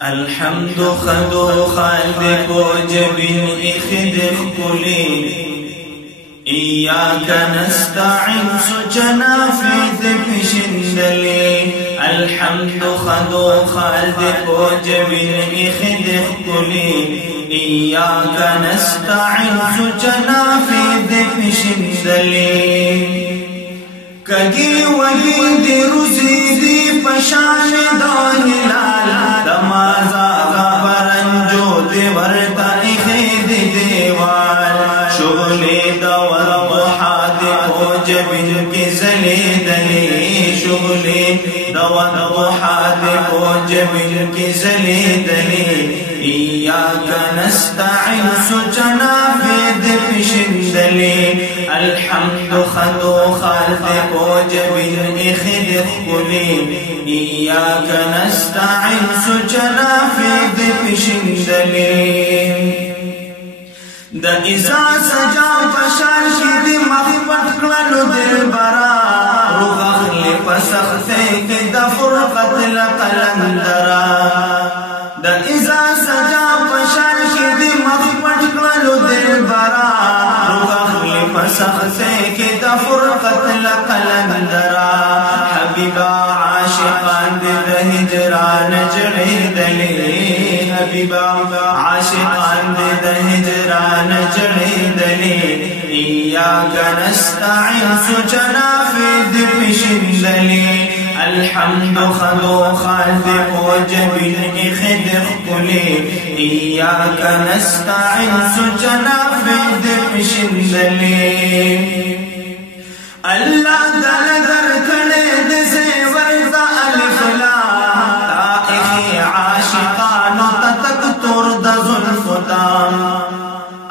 الحمد خدوخال دے کو جبین اخد خلی ایاک نستعین سجنا فید پشندلی الحمد خدوخال دے کو جبین اخد خلی ایاک نستعین سجنا فید پشندلی کگی وگی دی روزی دی پشان دا ہلال دمازا غبرنجو دی ورطا اخید دیوال شغلی دور ضحا دی کو جبن کی زلی دلی شغلی دور ضحا دی کو جبن کی زلی دلی ایاک نستعین سجنا فید پشندلی الحمد خدوخال دے کو جبین اخد خلی ایاک نستعین سجنا فید پشندلی دا ازا سجا پشان شید مخبت کلنو دل برا روغ اخلی پسختے کی دا فرقت لقلندرا دا ازا سجا پشان شید مخبت کلنو دل برا فسختے کی دا فرقت لقلندرا حبیبا عاشقان دے ہجران جڑی دلی حبیبا عاشقان دے ہجران جڑی دلی ایاک نستعین سجنا فید پشندلی الحمد خدوخال دے کو جبین اخد خلی ایاک نستعین سجنا فید پشندلی اللہ دل در کھڑے دے زیور دا الف لام تا اخی عاشقانو تتک تور دا ظلف دام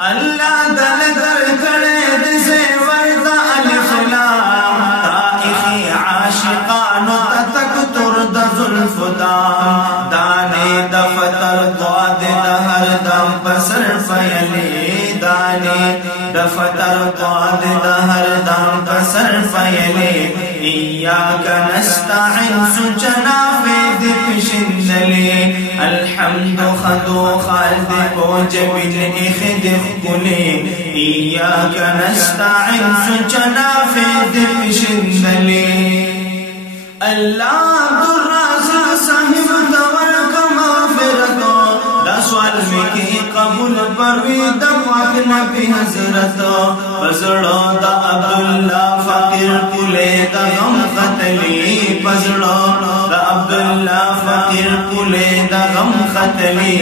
اللہ دل در کھڑے دے زیور دا الف لام تا اخی عاشقانو تتک تور دا ظلف دام دانے دفتر ضاد دہر دم پسر فیلی دانے دفتر ضاد دہر دم پسر فیلی ایاک نستعین سجنا فید پشندلی الحمد خدوخال دے کو جبین اخد خلی ایاک نستعین سجنا فید پشندلی اللہ عبدالرازق صاحب دور کا مغفرتو دا سوال میں کی قبول پروی دا پاک نبی حضرتو پزڑو دا عبداللہ فقیر کلے دا غم قتلی پزڑو دا عبداللہ فقیر کلے دا غم قتلی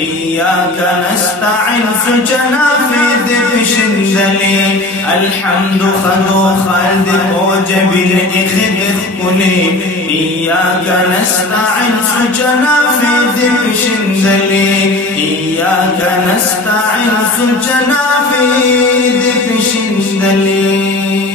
ایاک نستعین سجنا فید پشندلی الحمد خدوخال دے کو جبین اخد خلی ایاک نستعین سجنا فید پشندلی ایاک نستعین سجنا فید پشندلی